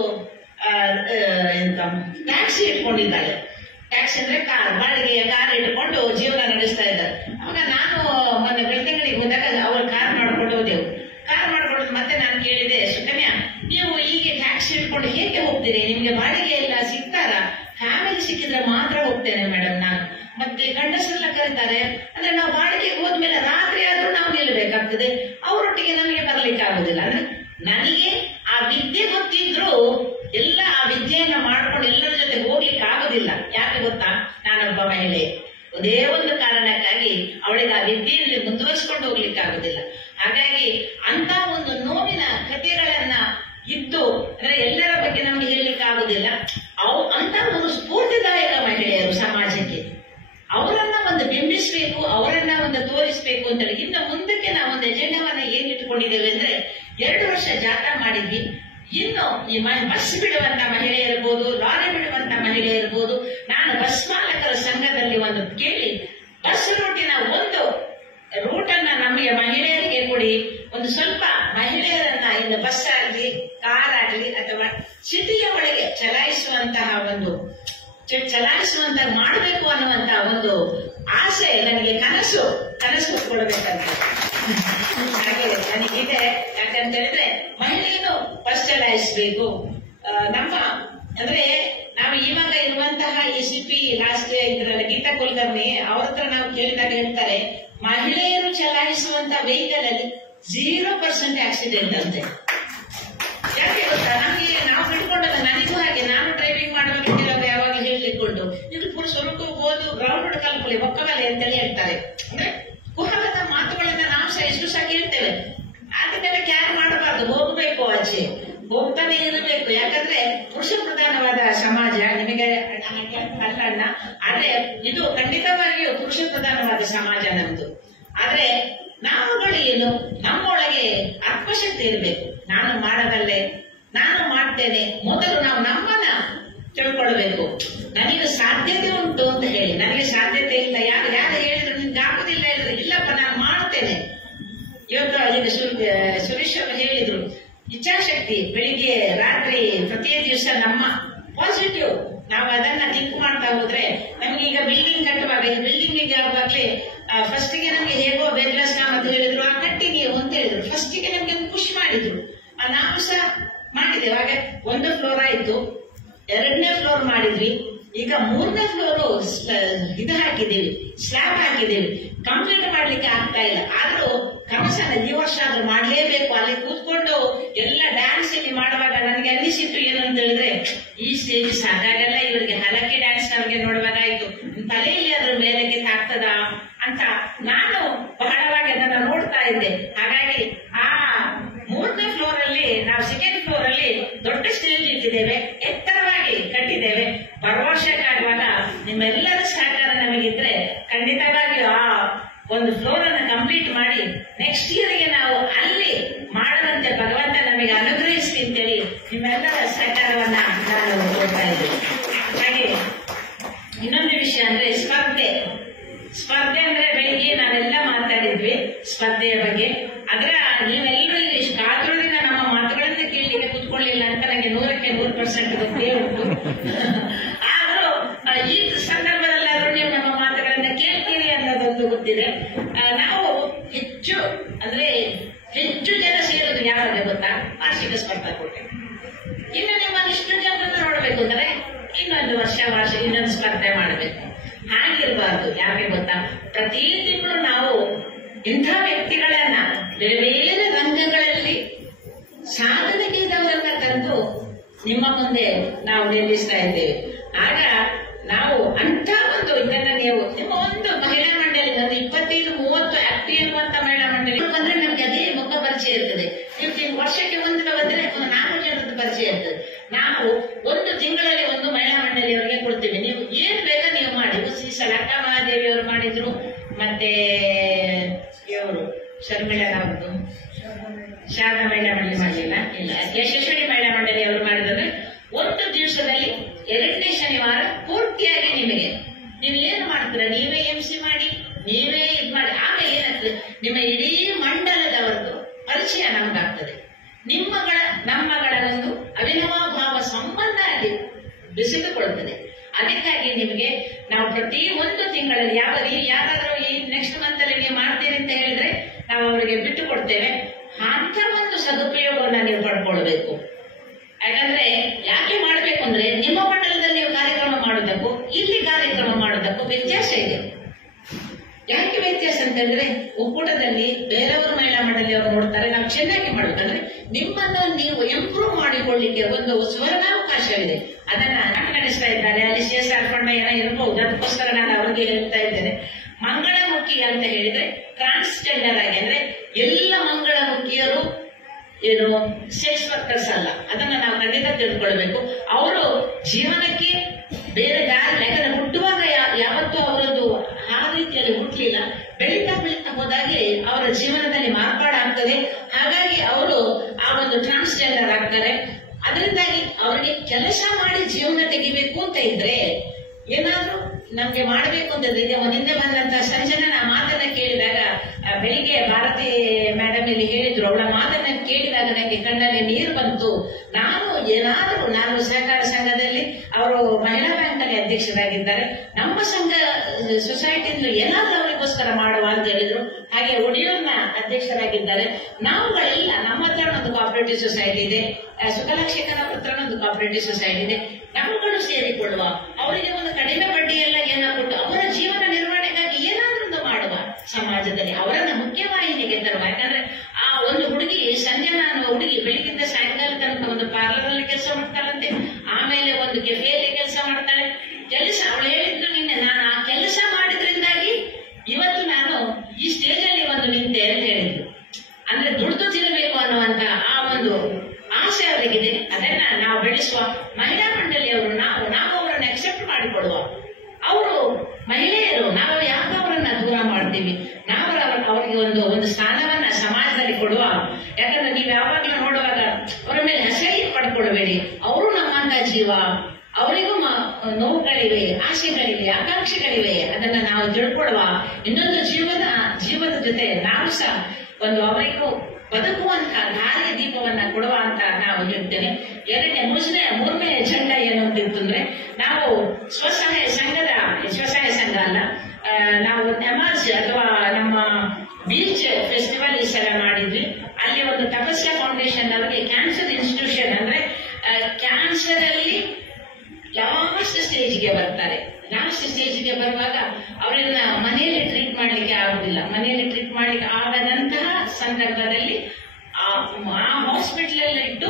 ಟ್ಯಾಕ್ಸಿ ಇಟ್ಕೊಂಡಿದ್ದಾಳೆ. ಟ್ಯಾಕ್ಸಿ ಅಂದ್ರೆ ಬಾಡಿಗೆಯ ಕಾರ್ ಇಟ್ಕೊಂಡು ಜೀವನ ನಡೆಸ್ತಾ ಇದ್ದಾರೆ. ಅವಾಗ ನಾನು ಮೊನ್ನೆ ಬೆಳ್ತಂಗಡಿಗೆ ಹೋದಾಗ ಅವ್ರು ಕಾರ್ ಮಾಡ್ಕೊಂಡು ಹೋದೆವು. ಕಾರ್ ಮಾಡ್ಕೊಂಡು ಮತ್ತೆ ನಾನು ಕೇಳಿದೆ, ಸುಕನ್ಯಾ ನೀವು ಹೀಗೆ ಟ್ಯಾಕ್ಸಿ ಇಟ್ಕೊಂಡು ಹೇಗೆ ಹೋಗ್ತೀರಿ? ನಿಮ್ಗೆ ಬಾಡಿಗೆ ಎಲ್ಲ ಸಿಗ್ತಾರ? ಫ್ಯಾಮಿಲಿ ಸಿಕ್ಕಿದ್ರೆ ಮಾತ್ರ ಹೋಗ್ತೇನೆ ಮೇಡಮ್ ನಾನು. ಮತ್ತೆ ಗಂಡಸರೆಲ್ಲ ಕರೀತಾರೆ ಅಂದ್ರೆ ನಾವು ಬಾಡಿಗೆಗೆ ಹೋದ್ಮೇಲೆ ರಾತ್ರಿ ಆದ್ರೂ ನಾವು ನಿಲ್ಬೇಕಾಗ್ತದೆ, ಅವರೊಟ್ಟಿಗೆ ನಮಗೆ ಬರ್ಲಿಕ್ಕೆ ಆಗುದಿಲ್ಲ. ಅಂದ್ರೆ ನನಗೆ ಆ ವಿದ್ಯೆ ಗೊತ್ತಿದ್ರು ಎಲ್ಲ ಆ ವಿದ್ಯೆಯನ್ನ ಮಾಡ್ಕೊಂಡು ಎಲ್ಲರ ಜೊತೆ ಹೋಗ್ಲಿಕ್ಕೆ ಆಗುದಿಲ್ಲ. ಯಾಕೆ ಗೊತ್ತಾ? ನಾನೊಬ್ಬ ಮಹಿಳೆ. ಒಂದೇ ಒಂದು ಕಾರಣಕ್ಕಾಗಿ ಅವಳಿಗೆ ಆ ವಿದ್ಯೆಯಲ್ಲಿ ಮುಂದುವರಿಸಿಕೊಂಡು ಹೋಗ್ಲಿಕ್ಕೆ ಆಗುದಿಲ್ಲ. ಹಾಗಾಗಿ ಅಂತ ಒಂದು ನೋವಿನ ಕಥೆಗಳನ್ನ ಇದ್ದು ಅಂದ್ರೆ ಎಲ್ಲರ ಬಗ್ಗೆ ನಮ್ಗೆ ಹೇಳಲಿಕ್ಕೆ ಆಗುದಿಲ್ಲ. ಅಂತ ಒಂದು ಸ್ಫೂರ್ತಿದಾಯಕ ಮಹಿಳೆಯರು ಸಮಾಜಕ್ಕೆ, ಅವರನ್ನ ಒಂದು ಬಿಂಬಿಸಬೇಕು, ಅವರನ್ನ ಒಂದು ತೋರಿಸಬೇಕು ಅಂತೇಳಿ ಇನ್ನು ಮುಂದಕ್ಕೆ ನಾವು ಒಂದು ಎಜೆಂಡಾವನ್ನ ಏನ್ ಇಟ್ಟುಕೊಂಡಿದ್ದೇವೆ ಅಂದ್ರೆ 2 ವರ್ಷ ಜಾಥಾ ಮಾಡಿದ್ವಿ. ಇನ್ನು ಈ ಬಸ್ ಬಿಡುವಂತ ಮಹಿಳೆ ಇರ್ಬೋದು, ಲಾರಿ ಬಿಡುವಂತ ಮಹಿಳೆ ಇರ್ಬೋದು, ನಾನು ಬಸ್ ಮಾಲಕರ ಸಂಘದಲ್ಲಿ ಒಂದು ಕೇಳಿ ಬಸ್ ರೂಟಿನ ಒಂದು ರೂಟನ್ನ ನಮಗೆ ಮಹಿಳೆಯರಿಗೆ ಕೊಡಿ, ಒಂದು ಸ್ವಲ್ಪ ಮಹಿಳೆಯರನ್ನ ಇನ್ನು ಬಸ್ ಆಗ್ಲಿ ಕಾರ್ ಆಗ್ಲಿ ಅಥವಾ ಸಿಟಿಯ ಒಳಗೆ ಚಲಾಯಿಸುವಂತಹ ಮಾಡಬೇಕು ಅನ್ನುವಂತಹ ಒಂದು ಆಸೆ ನನಗೆ, ಕನಸು ಕೊಡಬೇಕಂತ ಹಾಗೆ ನನಗಿದೆ. ಯಾಕಂತ ಹೇಳಿದ್ರೆ ಮಹಿಳೆಯನ್ನು ಫಸ್ಟ್ ಚಲಾಯಿಸಬೇಕು. ನಮ್ಮ ಅಂದ್ರೆ ನಾವು ಇವಾಗ ಇರುವಂತಹ ECP ಲಾಸ್ಟ್ ಇದ್ರಲ್ಲ ಗೀತಾ ಕುಲಕರ್ಣಿ ಅವ್ರ ಹತ್ರ ನಾವು ಕೇಳಿದಾಗ ಹೇಳ್ತಾರೆ, ಮಹಿಳೆಯರು ಚಲಾಯಿಸುವಂತ ವೆಹಿಕಲ್ ಅಲ್ಲಿ 0% ಆಕ್ಸಿಡೆಂಟ್ ಅಂತೆ. ಯಾಕೆ ಗೊತ್ತಾ, ನಮಗೆ ನಾವು ತಿಳ್ಕೊಂಡದ, ನನಗೂ ಹಾಗೆ, ನಾನು ಡ್ರೈವಿಂಗ್ ಮಾಡಬೇಕಿದ್ದಾಗ ಯಾವಾಗ ಹೇಳಿಕೊಂಡು ಇದು ಪುರುಷರು ಹೋದು ಗ್ರೌಂಡ್ ಕಲ್ಪಲಿ ಒಕ್ಕವಲೆ ಅಂತೇಳಿ ಹೇಳ್ತಾರೆ. ಅಂದ್ರೆ ಕುಹಕದ ಮಾತುಗಳನ್ನ ನಾವು ಸಹ ಎಷ್ಟು ಸಹ ಕೇಳ್ತೇವೆ. ಅದನ್ನೆಲ್ಲ ಕ್ಯಾರ್ ಮಾಡಬಾರ್ದು, ಹೋಗ್ಬೇಕು, ಆಚೆ ಹೋಗ್ತಾನೆ ಇರಬೇಕು. ಯಾಕಂದ್ರೆ ಪುರುಷ ಪ್ರಧಾನವಾದ ಸಮಾಜ ನಿಮಗೆ ಅಲ್ಲ, ಆದ್ರೆ ಇದು ಖಂಡಿತವಾಗಿಯೂ ಪುರುಷ ಪ್ರಧಾನವಾದ ಸಮಾಜ ನಮ್ದು. ಆದ್ರೆ ನಾವುಗಳು ಏನು, ನಮ್ಮೊಳಗೆ ಆತ್ಮಶಕ್ತಿ ಇರಬೇಕು. ನಾನು ಮಾಡಬಲ್ಲೆ, ನಾನು ಮಾಡ್ತೇನೆ. ಮೊದಲು ನಾವು ನಮ್ಮನ್ನ ತಿಳ್ಕೊಳ್ಬೇಕು. ನನಗೆ ಸಾಧ್ಯತೆ ಉಂಟು ಅಂತ ಹೇಳಿ, ನನಗೆ ಸಾಧ್ಯತೆ ಇಲ್ಲ ಯಾರು ಹೇಳಿದ್ರು ನಿಮ್ಗೆ ಆಗುದಿಲ್ಲ ಹೇಳಿದ್ರು, ಇಲ್ಲಪ್ಪ ನಾನು ಮಾಡ್ತೇನೆ. ಇವತ್ತು ಈಗ ಸುರೇಶ್ ಅವರು ಹೇಳಿದ್ರು, ಇಚ್ಛಾಶಕ್ತಿ ಬೆಳಿಗ್ಗೆ ರಾತ್ರಿ ಪ್ರತಿ ದಿವಸ ನಮ್ಮ ಪಾಸಿಟಿವ್ ನಾವು ಅದನ್ನ ಥಿಂಕ್ ಮಾಡ್ತಾ ಹೋದ್ರೆ ನಮ್ಗೆ ಈಗ ಬಿಲ್ಡಿಂಗ್ ಕಟ್ಟುವಾಗ ಈ ಬಿಲ್ಡಿಂಗ್ ಯಾವಾಗ್ಲೇ ಫಸ್ಟ್ ಗೆ ನಮ್ಗೆ ಹೇಗೋ ಬೆರ್ಲೆಸ್ ಅಂತ ಹೇಳಿದ್ರು, ಆ ಕಟ್ಟಿಗೆ ಅಂತ ಹೇಳಿದ್ರು. ಫಸ್ಟ್ ಗೆ ನಮ್ಗೆ ಖುಷಿ ಮಾಡಿದ್ರು, ನಾವು ಸಹ ಮಾಡಿದ್ದೇವೆ. ಹಾಗೆ 1 ಫ್ಲೋರ್ ಆಯ್ತು, 2ನೇ ಫ್ಲೋರ್ ಮಾಡಿದ್ವಿ, ಈಗ 3ನೇ ಫ್ಲೋರ್ ಇದು ಹಾಕಿದ್ದೀವಿ, ಸ್ಲ್ಯಾಬ್ ಹಾಕಿದ್ದೀವಿ. ಕಂಪ್ಲೀಟ್ ಮಾಡ್ಲಿಕ್ಕೆ ಆಗ್ತಾ ಇಲ್ಲ. ಆದ್ರೂ ಕನಸನ್ನ ಈ ವರ್ಷ ಆದ್ರೂ ಮಾಡ್ಲೇಬೇಕು. ಅಲ್ಲಿ ಕೂತ್ಕೊಂಡು ಎಲ್ಲ ಡ್ಯಾನ್ಸ್ ಇಲ್ಲಿ ಮಾಡುವಾಗ ನನಗೆ ಅನಿಸಿತ್ತು ಏನಂತ ಹೇಳಿದ್ರೆ, ಈ ಸ್ಟೇಜ್ ಸಾಕಾಗಲ್ಲ ಇವರಿಗೆ, ಹಲಕೆ ಡ್ಯಾನ್ಸ್ ನಮಗೆ ನೋಡುವಾಗಾಯ್ತು, ತಲೆಯಲ್ಲಿ ಅದ್ರ ಮೇಲಕ್ಕೆ ಆಗ್ತದ ಅಂತ ನಾನು ಬಹಳವಾಗಿ ಅದನ್ನ ನೋಡ್ತಾ ಇದ್ದೆ. ಹಾಗಾಗಿ ಆ 3ನೇ ಫ್ಲೋರ್ ಅಲ್ಲಿ ನಾವು 2nd ಫ್ಲೋರ್ ಅಲ್ಲಿ ದೊಡ್ಡ ಸ್ಟೇಜ್ ಇಟ್ಟಿದ್ದೇವೆ, ಎತ್ತರವಾಗಿ ಕಟ್ಟಿದ್ದೇವೆ. ಬರುವ ವರ್ಷಕ್ಕಾಗುವಾಗ ನಿಮ್ಮೆಲ್ಲರ ಸಹಕಾರ ನಮಗಿದ್ರೆ ಖಂಡಿತವಾಗಿಯೂ ಆ 1 ಫ್ಲೋರ್ ಅನ್ನು ಕಂಪ್ಲೀಟ್ ಮಾಡಿ ನೆಕ್ಸ್ಟ್ ಇಯರ್ಗೆ ನಾವು ಅಲ್ಲಿ ಮಾಡುವಂತೆ ಭಗವಂತ ನಮಗೆ ಅನುಗ್ರಹಿಸಿ ಅಂತೇಳಿ ನಿಮ್ಮೆಲ್ಲರ ಸಹಕಾರವನ್ನ ನಾನು ಕೊಡ್ತಾ ಇದ್ದೇನೆ. ಹಾಗೆ ಇನ್ನೊಂದು ವಿಷಯ ಅಂದ್ರೆ ಸ್ಪರ್ಧೆ ಅಂದ್ರೆ ಬೆಳಿಗ್ಗೆ ನಾವೆಲ್ಲ ಮಾತಾಡಿದ್ವಿ ಸ್ಪರ್ಧೆಯ ಬಗ್ಗೆ. ಅದರ ನೀವೆಲ್ಲರೂ ಕಾದ್ರೂರಿನ ನಮ್ಮ ಮಾತುಗಳನ್ನ ಕೇಳಲಿಕ್ಕೆ ಕೂತ್ಕೊಳ್ಳಿಲ್ಲ ಅಂತ ನನಗೆ 100ಕ್ಕೆ 100% ಗೊತ್ತೇ ಉಂಟು. ಆದ್ರೂ ಈ ಸಂದರ್ಭದಲ್ಲಾದ್ರೂ ನೀವು ನಮ್ಮ ಮಾತುಗಳನ್ನ ಕೇಳ್ತೀರಿ ಅನ್ನೋದೊಂದು ಗೊತ್ತಿದೆ. ನಾವು ಹೆಚ್ಚು ಜನ ಸೇರೋದು ಯಾವಾಗ ಗೊತ್ತಾ, ವಾರ್ಷಿಕ ಸ್ಪರ್ಧಾ ಕೊಟ್ಟೆ. ಇನ್ನು ನಿಮ್ಮನ್ನು ಇಷ್ಟು ಜನರನ್ನು ನೋಡ್ಬೇಕು ಅಂದ್ರೆ ಇನ್ನೊಂದು ವರ್ಷ ಇನ್ನೊಂದು ಸ್ಪರ್ಧೆ ಮಾಡಬೇಕು. ಹಾಗಿರಬಾರ್ದು. ಯಾಕೆ ಗೊತ್ತಾ, ಪ್ರತಿ ತಿಂಗಳು ನಾವು ಇಂಥ ವ್ಯಕ್ತಿಗಳನ್ನ ಬೇರೆ ಬೇರೆ ರಂಗಗಳಲ್ಲಿ ಸಾಧನೆಗಿದ್ದವರನ್ನ ತಂದು ನಿಮ್ಮ ಮುಂದೆ ನಾವು ನಿಲ್ಲಿಸ್ತಾ ಇದ್ದೇವೆ. ಆಗ ನಾವು ಅಂತ ಇದನ್ನ ನೀವು ನಿಮ್ಮ ಒಂದು ಮಹಿಳಾ ಮಂಡಳಿ, ಒಂದು 25-30 ಆಕ್ಟಿವ್ ಇರುವಂತ ಮಹಿಳಾ ಮಂಡಳಿ ಬಂದ್ರೆ ನಮ್ಗೆ ಅದೇ ಮುಖ ಪರಿಚಯ ಇರ್ತದೆ. ನೀವು ವರ್ಷಕ್ಕೆ ಒಂದು ಬಂದ್ರೆ ಒಂದು 4 ಜನರದ್ದು ಪರಿಚಯ ಇರ್ತದೆ. ನಾವು 1 ತಿಂಗಳಲ್ಲಿ 1 ಮಹಿಳಾ ಮಂಡಳಿಯವರಿಗೆ ಕೊಡ್ತೀವಿ. ನೀವು ಏನ್ ಬೇಗ ನೀವು ಮಾಡಿ. ಈ ಸಲ ಅಕ್ಕ ಮಹಾದೇವಿ ಅವರು ಮಾಡಿದ್ರು, ಮತ್ತೆ ಇವರು ಶರ್ಮಿಳಾ ಅವ್ರದ್ದು ಶಾರದಾ ಮಹಿಳಾ ಮಂಡಳಿ ಮಾಡಲಿಲ್ಲ, ಇಲ್ಲ ಯಶಸ್ವಿನಿ ಮಹಿಳಾ ಮಂಡಳಿ ಅವರು ಮಾಡಿದ್ರೆ 1 ದಿವಸದಲ್ಲಿ 2ನೇ ಶನಿವಾರ ಪೂರ್ತಿಯಾಗಿ ನಿಮಗೆ ನೀವು ಏನು ಮಾಡ್ತೀರಾ, ನೀವೇ MC ಮಾಡಿ, ನೀವೇ ಇದು ಮಾಡಿ. ಆಗ ಏನಾಗ್ತದೆ, ನಿಮ್ಮ ಇಡೀ ಮಂಡಲದವರದ್ದು ಪರಿಚಯ ನಮಗಾಗ್ತದೆ. ನಮ್ಮಗಳ ಒಂದು ಅವಿನಾಭಾವ ಸಂಬಂಧ ಅಲ್ಲಿ ಬೆಸೆದುಕೊಳ್ಳುತ್ತದೆ. ಅದಕ್ಕಾಗಿ ನಿಮಗೆ ನಾವು ಪ್ರತಿ 1 ತಿಂಗಳಲ್ಲಿ ಯಾರಾದರೂ ಈ ನೆಕ್ಸ್ಟ್ ಮಂತ್ ಅಲ್ಲಿ ನೀವು ಮಾಡ್ತೀರಿ ಅಂತ ಹೇಳಿದ್ರೆ ನಾವು ಅವರಿಗೆ ಬಿಟ್ಟು ಕೊಡ್ತೇವೆ. ಅಂತ ಒಂದು ಸದುಪಯೋಗವನ್ನ ನೀವು ಪಡ್ಕೊಳ್ಬೇಕು. ಯಾಕಂದ್ರೆ ಯಾಕೆ ಮಾಡ್ಬೇಕು ಅಂದ್ರೆ ನಿಮ್ಮ ಮಂಡಲದಲ್ಲಿ ನೀವು ಕಾರ್ಯಕ್ರಮ ಮಾಡೋದಕ್ಕೂ ಇಲ್ಲಿ ಕಾರ್ಯಕ್ರಮ ಮಾಡೋದಕ್ಕೂ ವ್ಯತ್ಯಾಸ ಇದೆ. ಯಾಕೆ ವ್ಯತ್ಯಾಸ ಅಂತಂದ್ರೆ, ಒಕ್ಕೂಟದಲ್ಲಿ ಬೇರೆಯವರು ಮಹಿಳಾ ಮಂಡಳಿಯವರು ನೋಡ್ತಾರೆ ನಾವು ಚೆನ್ನಾಗಿ ಮಾಡ್ಬೇಕಂದ್ರೆ ನಿಮ್ಮನ್ನ ನೀವು ಇಂಪ್ರೂವ್ ಮಾಡಿಕೊಳ್ಳಿಕ್ಕೆ ಒಂದು ಸುವರ್ಣಾವಕಾಶವಿದೆ. ಅದನ್ನ ನಡೆಸ್ತಾ ಇದ್ದಾರೆ. ಅಲ್ಲಿ CSR ಫಂಡ್ ಏನೋ ಇರಬಹುದು, ಅದಕ್ಕೋಸ್ಕರ ನಾನು ಅವರಿಗೆ ಹೇಳ್ತಾ ಇದ್ದೇನೆ. ಮಂಗಳಮುಖಿ ಅಂತ ಹೇಳಿದ್ರೆ ಟ್ರಾನ್ಸ್ಜೆಂಡರ್ ಆಗಿ ಅಂದ್ರೆ ಎಲ್ಲ ಮಂಗಳಮುಖಿಯರು ಏನು ಸೆಕ್ಸ್ ವರ್ಕರ್ಸ್ ಅಲ್ಲ. ಅದನ್ನ ನಾವು ಖಂಡಿತ ತಿಳ್ಕೊಳ್ಬೇಕು. ಅವರು ಜೀವನಕ್ಕೆ ಬೇರೆ ದಾರಿ, ಯಾಕಂದ್ರೆ ಹುಟ್ಟುವಾಗ ಯಾವತ್ತೂ ಅವರದ್ದು ಆ ರೀತಿಯಲ್ಲಿ ಹುಟ್ಟಲಿಲ್ಲ. ಬೆಳೀತಾ ಹೋದಾಗೆ ಅವರ ಜೀವನದಲ್ಲಿ ಮಾರ್ಪಾಡಾಗ್ತದೆ. ಹಾಗಾಗಿ ಅವರು ಆ ಒಂದು ಟ್ರಾನ್ಸ್ಜೆಂಡರ್ ಆಗ್ತಾರೆ. ಅದರಿಂದಾಗಿ ಅವರಿಗೆ ಕೆಲಸ ಮಾಡಿ ಜೀವನ ತೆಗಿಬೇಕು ಅಂತ ಇದ್ರೆ ಏನಾದ್ರೂ ನಮ್ಗೆ ಮಾಡಬೇಕು ಅಂತಂದ್ರೆ, ಹಿಂದೆ ಬಂದಂತ ಸಂಜನಾ ಮಾತನ್ನ ಕೇಳಿದಾಗ, ಬೆಳಿಗ್ಗೆ ಭಾರತಿ ಮೇಡಮ್ ಇಲ್ಲಿ ಹೇಳಿದ್ರು, ಅವಳ ಮಾತನ್ನ ಕೇಳಿದಾಗ ನನಗೆ ಕಣ್ಣಲ್ಲಿ ನೀರು ಬಂತು. ನಾನು ಸಹಕಾರ ಸಂಘದಲ್ಲಿ ಅವರು ಮಹಿಳಾ ಬ್ಯಾಂಕ್ ಅಲ್ಲಿ ಅಧ್ಯಕ್ಷರಾಗಿದ್ದಾರೆ. ನಮ್ಮ ಸಂಘ ಸೊಸೈಟಿಯಿಂದ ಏನಾದ್ರೂ ಅವರಿಗೋಸ್ಕರ ಮಾಡುವ ಅಂತ ಹೇಳಿದ್ರು. ಹಾಗೆ ಒಡಿಯೂರ್ನ ಅಧ್ಯಕ್ಷರಾಗಿದ್ದಾರೆ. ನಾವುಗಳೆಲ್ಲ ನಮ್ಮ ಹತ್ರ ಕೋಆಪರೇಟಿವ್ ಸೊಸೈಟಿ ಇದೆ, ಸುಕಲಕ್ಷೇಕನ ಪುತ್ರನ ಒಂದು ಕೋಆಪರೇಟಿವ್ ಸೊಸೈಟಿ ಇದೆ. ನಾವುಗಳು ಸೇರಿಕೊಳ್ಳುವ, ಅವರಿಗೆ ಒಂದು ಕಡಿಮೆ ಬಡ್ಡಿ ಎಲ್ಲ ಏನ ಕೊಟ್ಟು ಅವರ ಜೀವನ ನಿರ್ವಹಣೆಗಾಗಿ ಏನಾದ್ರೂ ಮಾಡುವ, ಸಮಾಜದಲ್ಲಿ ಅವರನ್ನ ಮುಖ್ಯವಾಹಿನಿಗೆ ತರುವ. ಯಾಕಂದ್ರೆ ಆ ಒಂದು ಹುಡುಗಿ ಸಂಜನಾ ಅನ್ನುವ ಹುಡುಗಿ ಬೆಳಿಗ್ಗಿಂದ ಸಾಯಂಕಾಲ ತನಕ ಒಂದು ಪಾರ್ಲರ್ ಅಲ್ಲಿ ಕೆಲಸ ಮಾಡ್ತಾಳಂತೆ, ಆಮೇಲೆ ಒಂದು ಕೆಫೆಯಲ್ಲಿ ಕೆಲಸ ಮಾಡ್ತಾಳೆ. ಕೆಲಸ ಅವಳು ಹೇಳಿದ್ದು ನಿನ್ನೆ, ನಾನು ಆ ಕೆಲಸ ಮಾಡಿದ್ರಿಂದಾಗಿ ಇವತ್ತು ನಾನು ಈ ಸ್ಟೇಜ್ ಅಲ್ಲಿ ಒಂದು ನಿಂತೆ ಅಂತ ಹೇಳಿದ್ರು. ಅಂದ್ರೆ ದುಡ್ದು ತಿನ್ನಬೇಕು ಅನ್ನುವಂತ ಆ ಒಂದು ಆಸೆ ಅವರಿಗಿದೆ. ಅದನ್ನ ನಾವು ಬೆಳೆಸುವ. ಮಹಿಳಾ ಮಂಡಳಿಯವರು ನಾವು ಅವರನ್ನು ಅಕ್ಸೆಪ್ಟ್ ಮಾಡಿಕೊಳ್ಳುವ. ಅವರು ಮಹಿಳೆಯರು, ನಾವು ಯಾಕೆ ಅವರನ್ನ ದೂರ ಮಾಡ್ತೀವಿ? ನಾವು ಅವರಿಗೆ ಒಂದು ಸ್ಥಾನವನ್ನ ಸಮಾಜದಲ್ಲಿ ಕೊಡುವ. ಯಾಕಂದ್ರೆ ನೀವು ಯಾವಾಗಲೂ ನೋಡುವಾಗ ಅವರ ಮೇಲೆ ಅಸಹ್ಯ ಪಡ್ಕೊಳ್ಬೇಡಿ. ಅವರು ನಮ್ಮಂತ ಜೀವ, ಅವರಿಗೂ ನೋವುಗಳಿವೆ, ಆಸೆಗಳಿವೆ, ಆಕಾಂಕ್ಷೆಗಳಿವೆ. ಅದನ್ನ ನಾವು ತಿಳ್ಕೊಳ್ಳುವ. ಇನ್ನೊಂದು ಜೀವದ ಜೊತೆ ನಾವು ಸಹ ಒಂದು ಅವರಿಗೂ ಬದುಕುವಂತಹ ದಾರಿಯ ದೀಪವನ್ನ ಕೊಡುವ ಅಂತ ನಾವು ಹೇಳ್ತೇನೆ. ಮೂರನೇ ಎಜೆಂಡ ಏನು ಅಂತಂದ್ರೆ, ನಾವು ಸ್ವಸಹಾಯ ಸಂಘ ಅಲ್ಲ, ನಾವು ಎಮರ್ಜ್ ಅಥವಾ ನಮ್ಮ ಬೀಚ್ ಫೆಸ್ಟಿವಲ್ ಈ ಸಲ ಮಾಡಿದ್ವಿ. ಅಲ್ಲಿ ಒಂದು ತಪಸ್ಯ ಫೌಂಡೇಶನ್ ಅವರಿಗೆ ಕ್ಯಾನ್ಸರ್ ಇನ್ಸ್ಟಿಟ್ಯೂಷನ್, ಅಂದ್ರೆ ಕ್ಯಾನ್ಸರ್ ಅಲ್ಲಿ ಲಾಸ್ಟ್ ಸ್ಟೇಜ್ಗೆ ಬರ್ತಾರೆ. ಲಾಸ್ಟ್ ಸ್ಟೇಜ್ಗೆ ಬರುವಾಗ ಅವರನ್ನ ಮನೆಯಲ್ಲಿ ಟ್ರೀಟ್ ಮಾಡ್ಲಿಕ್ಕೆ ಆಗುದಿಲ್ಲ. ಮನೆಯಲ್ಲಿ ಟ್ರೀಟ್ ಮಾಡ್ಲಿಕ್ಕೆ ಆಗದಂತಹ ಸಂದರ್ಭದಲ್ಲಿ ಆ ಹಾಸ್ಪಿಟಲ್ ಅಲ್ಲಿ ಇಟ್ಟು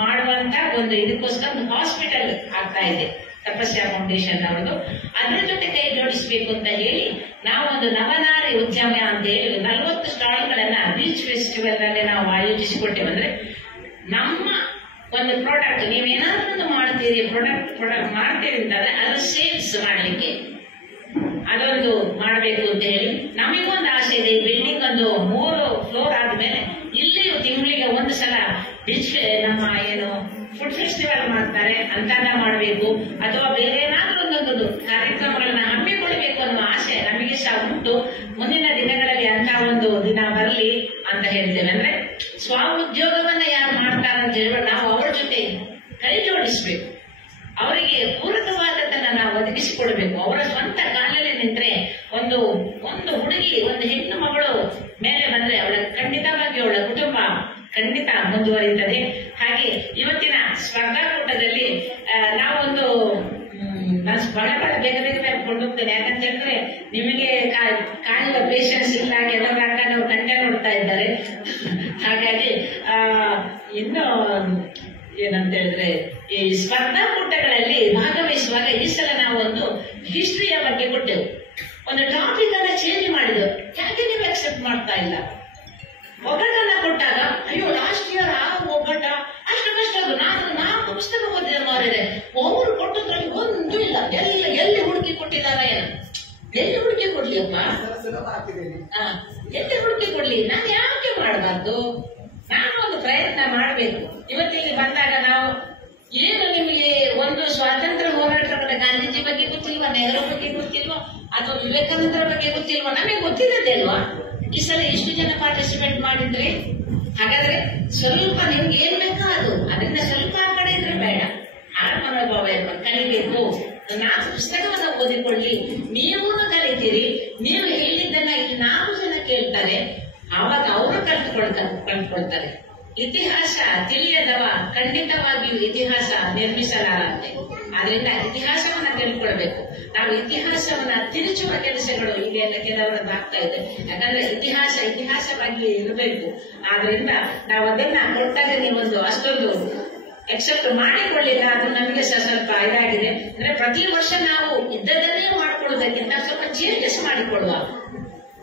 ಮಾಡುವಂತ ಒಂದು ಇದಕ್ಕೋಸ್ಕರ ಒಂದು ಹಾಸ್ಪಿಟಲ್ ಆಗ್ತಾ ಇದೆ ತಪಸ್ಯ ಫೌಂಡೇಶನ್ ಅವರದು. ಅದರ ಜೊತೆ ಕೈ ಜೋಡಿಸಬೇಕು ಅಂತ ಹೇಳಿ ನಾವು ಒಂದು ನವನಾರಿ ಉದ್ಯಮ ಅಂತ ಹೇಳಿ 40 ಸ್ಟಾಲ್ಗಳನ್ನ ಬೀಚ್ ಫೆಸ್ಟಿವಲ್ ಅಲ್ಲಿ ನಾವು ಆಯೋಜಿಸಿಕೊಟ್ಟೇವೆ. ಅಂದ್ರೆ ನಮ್ಮ ಒಂದು ಪ್ರಾಡಕ್ಟ್, ನೀವೇನಾದ್ರೂ ಒಂದು ಮಾಡ್ತೀರಿ, ಪ್ರಾಡಕ್ಟ್ ಮಾಡ್ತೀರಿ ಅಂತಂದ್ರೆ ಅದು ಸೇಲ್ಸ್ ಮಾಡ್ಲಿಕ್ಕೆ ಅದೊಂದು ಮಾಡಬೇಕು ಅಂತ ಹೇಳಿ ನಮಗೊಂದು ಆಸೆ ಇದೆ. ಈ ಬಿಲ್ಡಿಂಗ್ ಒಂದು 3 ಫ್ಲೋರ್ ಆದ್ಮೇಲೆ ಇಲ್ಲಿಯೂ ತಿಂಗಳಿಗೆ ಒಂದು ಸಲ ಬೀಚ್ ನಮ್ಮ ಏನು ಫುಡ್ ಫೆಸ್ಟಿವಲ್ ಮಾಡ್ತಾರೆ ಅಂತಾನ ಮಾಡಬೇಕು, ಅಥವಾ ಬೇರೆ ಏನಾದ್ರೂ ಒಂದೊಂದು ಕಾರ್ಯಕ್ರಮಗಳನ್ನ ಹಮ್ಮಿಕೊಳ್ಬೇಕು ಅನ್ನೋ ಆಸೆ ನಮಗೆ ಸಹ ಉಂಟು. ಮುಂದಿನ ದಿನಗಳಲ್ಲಿ ಅಂತ ಒಂದು ದಿನ ಬರಲಿ ಅಂತ ಹೇಳ್ತೇವೆ. ಅಂದ್ರೆ ಸ್ವ ಉದ್ಯೋಗವನ್ನ ಯಾರು ಮಾಡ್ತಾರೆ ಅಂತ ಹೇಳುವ ನಾವು ಅವರ ಜೊತೆ ಕೈ ಜೋಡಿಸ್ಬೇಕು. ಅವರಿಗೆ ಪೂರಕವಾದದನ್ನ ನಾವು ಒದಗಿಸಿಕೊಡ್ಬೇಕು. ಅವರ ಸ್ವಂತ ಕಾಲಲ್ಲಿ ನಿಂತ್ರೆ ಒಂದು ಹುಡುಗಿ, ಒಂದು ಹೆಣ್ಣು ಮಗಳು ಮೇಲೆ ಬಂದ್ರೆ ಖಂಡಿತವಾಗಿ ಅವಳ ಕುಟುಂಬ ಖಂಡಿತ ಮುಂದುವರಿಯುತ್ತದೆ. ಹಾಗೆ ಇವತ್ತಿನ ಸ್ಪರ್ಧಾಕೂಟದಲ್ಲಿ ನಾವೊಂದು ಬಹಳ ಬೇಗ ಕೊಂಡೋಗ್ತೇನೆ. ಯಾಕಂತ ಹೇಳಿದ್ರೆ ನಿಮಗೆ ಕಾಯುವ ಪೇಷನ್ಸ್ ಇಲ್ಲ, ಕೆಲವರ ನಾವು ಕಂಡ ನೋಡ್ತಾ ಇದ್ದಾರೆ. ಹಾಗಾಗಿ ಇನ್ನು ಏನಂತ ಹೇಳಿದ್ರೆ, ಈ ಸ್ಪರ್ಧಾಕೂಟಗಳಲ್ಲಿ ಭಾಗವಹಿಸುವಾಗ ಈ ಸಲ ನಾವು ಒಂದು ಹಿಸ್ಟ್ರಿಯ ಬಗ್ಗೆ ಕೊಟ್ಟೆವು. ಒಂದು ಟಾಪಿಕ್ ಅನ್ನ ಚೇಂಜ್ ಮಾಡಿದೆವು. ಯಾಕೆ ನೀವು ಅಕ್ಸೆಪ್ಟ್ ಮಾಡ್ತಾ ಇಲ್ಲ? ಒಗ್ಗಟ್ಟನ್ನ ಕೊಟ್ಟಾಗ ಅಯ್ಯೋ ಲಾಸ್ಟ್ ಇಯರ್ ಒಗ್ಗಟ್ಟ ಅಷ್ಟು ಕಷ್ಟ, ಅದು 4 ಪುಸ್ತಕ ಓದಿದ ಮಾರಿದೆ, ಅವರು ಕೊಟ್ಟದ್ರಲ್ಲಿ ಒಂದು ಇಲ್ಲ. ಎಲ್ಲಿ ಹುಡುಕಿ ಕೊಟ್ಟಿದ್ದಾರೆ? ಎಲ್ಲಿ ಹುಡುಕಿ ಕೊಡ್ಲಿ ಅಪ್ಪ? ಎಲ್ಲಿ ಹುಡುಕಿ ಕೊಡ್ಲಿ? ನಾನು ಯಾಕೆ ಮಾಡಬಾರ್ದು? ನಾನು ಒಂದು ಪ್ರಯತ್ನ ಮಾಡಬೇಕು. ಇವತ್ತಿಗೆ ಬಂದಾಗ ನಾವು ಏನು ನಿಮಗೆ ಒಂದು ಸ್ವಾತಂತ್ರ್ಯ ಹೋರಾಟದ ಗಾಂಧೀಜಿ ಬಗ್ಗೆ ಗೊತ್ತಿಲ್ವಾ, ನೆಹರು ಬಗ್ಗೆ ಗೊತ್ತಿಲ್ವಾ, ಅಥವಾ ವಿವೇಕಾನಂದರ ಬಗ್ಗೆ ಗೊತ್ತಿಲ್ವಾ? ನಮಗೆ ಗೊತ್ತಿಲ್ಲದೆ ಅಲ್ವಾ? ಈ ಸಲ ಎಷ್ಟು ಜನ ಪಾರ್ಟಿಸಿಪೇಟ್ ಮಾಡಿದ್ರಿ? ಹಾಗಾದ್ರೆ ಸ್ವಲ್ಪ ನಿಮ್ಗೆ ಏನ್ ಬೇಕಾ ಅದರಿಂದ ಸ್ವಲ್ಪ ಆ ಕಡೆ ಇದ್ರೆ ಬೇಡ. ಆ ಮನೋಭಾವ ಕಲಿಬೇಕು. 4 ಪುಸ್ತಕವನ್ನು ಓದಿಕೊಳ್ಳಿ, ನೀವು ಕಲಿತೀರಿ. ನೀವು ಹೇಳಿದ್ದನ್ನ 4 ಜನ ಕೇಳ್ತಾರೆ, ಆವಾಗ ಅವರು ಕಲ್ತ್ಕೊಳ್ತಾರೆ. ಇತಿಹಾಸ ತಿಳಿಯದವ ಖಂಡಿತವಾಗಿಯೂ ಇತಿಹಾಸ ನಿರ್ಮಿಸಲಾರಂತೆ. ಆದ್ರಿಂದ ಇತಿಹಾಸವನ್ನ ತಿಳ್ಕೊಳ್ಬೇಕು. ನಾವು ಇತಿಹಾಸವನ್ನ ತಿರುಚುವ ಕೆಲಸಗಳು ಈಗೆಲ್ಲ ಕೆಲವರದ್ದು ಆಗ್ತಾ ಇದೆ. ಯಾಕಂದ್ರೆ ಇತಿಹಾಸವಾಗಿ ಇರಬೇಕು. ಆದ್ರಿಂದ ನಾವು ಅದನ್ನ ಕೊಟ್ಟಾಗ ನೀವೊಂದು ಅಷ್ಟೊಂದು ಎಕ್ಸೆಪ್ಟ್ ಮಾಡಿಕೊಳ್ಳಿಲ್ಲ, ಅದು ನಮಗೆ ಸಹ ಸ್ವಲ್ಪ ಇದಾಗಿದೆ. ಅಂದ್ರೆ ಪ್ರತಿ ವರ್ಷ ನಾವು ಇದ್ದದನ್ನೇ ಮಾಡಿಕೊಳ್ಳುವುದಕ್ಕಿಂತ ಸ್ವಲ್ಪ ಚೇಂಜಸ್ ಮಾಡಿಕೊಳ್ಳುವ.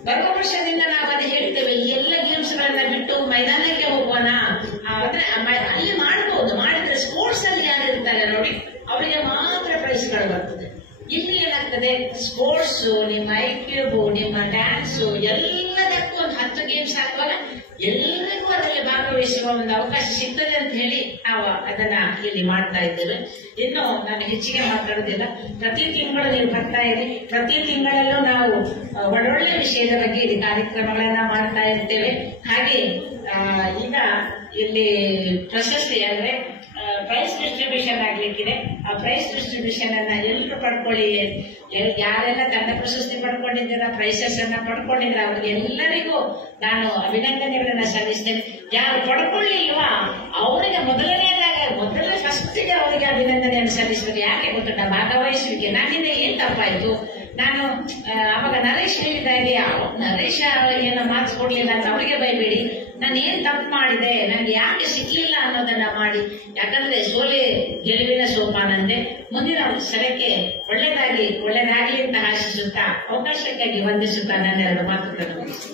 ಬರುವ ವರ್ಷದಿಂದ ನಾವು ಅದು ಹೇಳ್ತೇವೆ, ಈ ಎಲ್ಲ ಗೇಮ್ಸ್ ಗಳನ್ನ ಬಿಟ್ಟು ಮೈದಾನಕ್ಕೆ ಹೋಗೋಣ ಅಂದ್ರೆ ಅಲ್ಲಿ ಮಾಡಬಹುದು. ಮಾಡಿದ್ರೆ ಸ್ಪೋರ್ಟ್ಸ್ ಅಲ್ಲಿ ಯಾರಿರ್ತಾರೆ ನೋಡಿ, ಅವರಿಗೆ ಮಾತ್ರ ಪ್ರೈಸ್ಗಳು ಬರ್ತದೆ. ಇಲ್ಲಿ ಏನಾಗ್ತದೆ, ಸ್ಪೋರ್ಟ್ಸ್, ನಿಮ್ಮ ಐಕ್ಯೂಬ್, ನಿಮ್ಮ ಡ್ಯಾನ್ಸ್ ಎಲ್ಲದಕ್ಕೂ ಒಂದು 10 ಗೇಮ್ಸ್ ಹಾಕುವಾಗ ಎಲ್ಲರಿಗೂ ಅದರಲ್ಲಿ ಭಾಗವಹಿಸುವ ಒಂದು ಅವಕಾಶ ಸಿಗ್ತದೆ ಅಂತ ಹೇಳಿ ನಾವು ಅದನ್ನ ಇಲ್ಲಿ ಮಾಡ್ತಾ ಇದ್ದೇವೆ. ಇನ್ನು ನಾನು ಹೆಚ್ಚಿಗೆ ಮಾತಾಡುದಿಲ್ಲ. ಪ್ರತಿ ತಿಂಗಳು ನೀವು ಬರ್ತಾ ಇರಿ. ಪ್ರತಿ ತಿಂಗಳಲ್ಲೂ ನಾವು ಒಳ್ಳೊಳ್ಳೆ ವಿಷಯದ ಬಗ್ಗೆ ಇಲ್ಲಿ ಕಾರ್ಯಕ್ರಮಗಳನ್ನ ಮಾಡ್ತಾ ಇರ್ತೇವೆ. ಹಾಗೆ ಈಗ ಇಲ್ಲಿ ಪ್ರಶಸ್ತಿ ಅಂದ್ರೆ ಪ್ರೈಸ್ ಡಿಸ್ಟ್ರಿಬ್ಯೂಷನ್ ಆಗ್ಲಿಕ್ಕಿದೆ. ಆ ಪ್ರೈಸ್ ಡಿಸ್ಟ್ರಿಬ್ಯೂಷನ್ ಅನ್ನ ಎಲ್ಲರೂ ಪಡ್ಕೊಳ್ಳಿ. ಯಾರೆಲ್ಲ ತಂಡ ಪ್ರಶಸ್ತಿ ಪಡ್ಕೊಂಡಿದ್ದೀರ, ಪ್ರೈಸಸ್ ಅನ್ನ ಪಡ್ಕೊಂಡಿದ್ರ ಅವ್ರಿಗೆ ಎಲ್ಲರಿಗೂ ನಾನು ಅಭಿನಂದನೆಗಳನ್ನ ಸಲ್ಲಿಸ್ತೇನೆ. ಯಾರು ಪಡ್ಕೊಳ್ಳಿಲ್ವಾ ಅವರಿಗೆ ಮೊದಲನೇ ಫಸ್ಟಿಗೆ ಅವರಿಗೆ ಅಭಿನಂದನೆಯನ್ನು ಸಲ್ಲಿಸಿದ್ರೆ. ಯಾಕೆ ಗೊತ್ತುಂಟ, ಭಾಗವಹಿಸುವಿಕೆ. ನನ್ನಿಂದ ಏನ್ ತಪ್ಪಾಯ್ತು, ನಾನು ಅವಾಗ ನರೇಶ್ ಹೇಳಿದಾಗೆ ನರೇಶ ಏನೋ ಮಾರ್ಕ್ಸ್ ಕೊಡ್ಲಿಲ್ಲ ಅಂತ ಅವರಿಗೆ ಬೈಬೇಡಿ. ನಾನು ಏನ್ ತಪ್ಪು ಮಾಡಿದೆ, ನನಗೆ ಯಾಕೆ ಸಿಗ್ಲಿಲ್ಲ ಅನ್ನೋದನ್ನ ಮಾಡಿ. ಯಾಕಂದ್ರೆ ಸೋಲೆ ಗೆಲುವಿನ ಸೋಪಾನಂತೆ. ಮುಂದಿನ ಸಲಕ್ಕೆ ಒಳ್ಳೆದಾಗ್ಲಿ ಅಂತ ಆಶಿಸುತ್ತಾ ಅವಕಾಶಕ್ಕಾಗಿ ವಂದಿಸುತ್ತಾ ನನ್ನೆರಡು ಮಾತುಗಳನ್ನು ಮುಗಿಸ್ತೇನೆ.